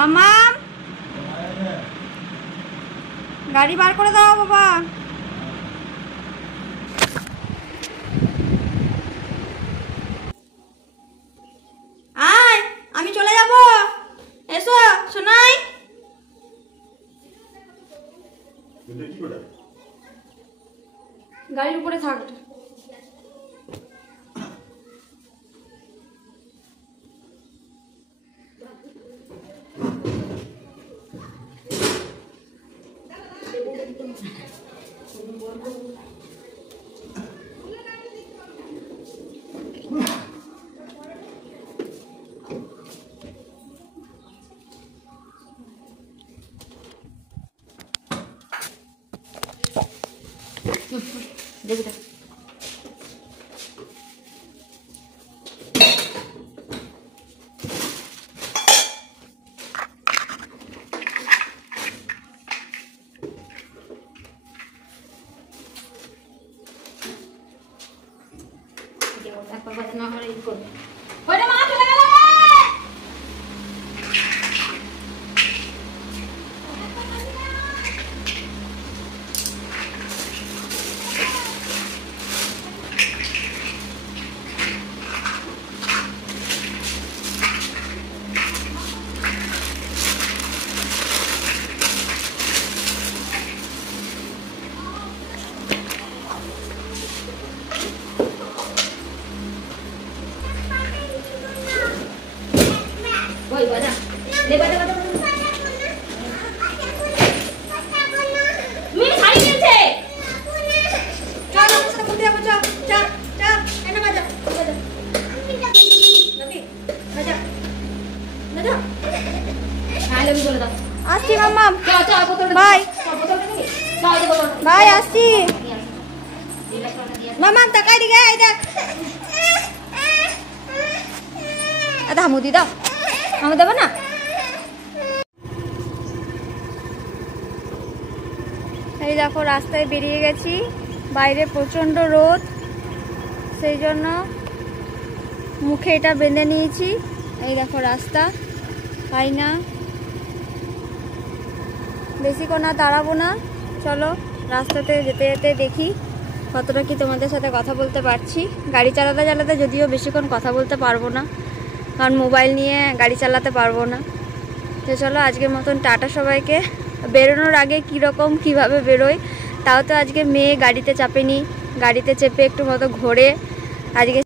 মামা গাড়ি বার করে দাও বাবা। আয় আমি চলে যাব, এসো শোনাই। গাড়ির উপরে থাক। দেখি তো একবার কথা না হলে ই করবে। ওরে মা চলে গেল। ওই বাজা ले বাজা বাজা তুমি শাড়ি কিনছে চল আমার সাথে ঘুরতে যাবো। চল চল চল এনে বাজা বাজা নাকি বাজা বাজা আই লাভ ইউ বলে দাও। আসছি মাম্মা। চল চল বোতল বাই বোতল নিবি চল বোতল বাই আসছি মাম্মা তাকাই দিকে এই দেখ আদা হামুদি দাও আমি দেবো না। এই দেখো রাস্তায় বেরিয়ে গেছি, বাইরে প্রচন্ড রোদ, সেই জন্য মুখে এটা বেঁধে নিয়েছি। এই দেখো রাস্তা পাই না, বেশিক্ষণ না দাঁড়াবো না। চলো রাস্তাতে যেতে যেতে দেখি কতটা কি তোমাদের সাথে কথা বলতে পারছি। গাড়ি চালাতে চালাতে যদিও বেশিক্ষণ কথা বলতে পারবো না, কারণ মোবাইল নিয়ে গাড়ি চালাতে পারবো না। তো চলো আজকের মতন টাটা সবাইকে। বেরোনোর আগে কীরকম কীভাবে বেরোই, তাও তো আজকে মেয়ে গাড়িতে চাপেনি, গাড়িতে চেপে একটু মতো ঘোরে আজকে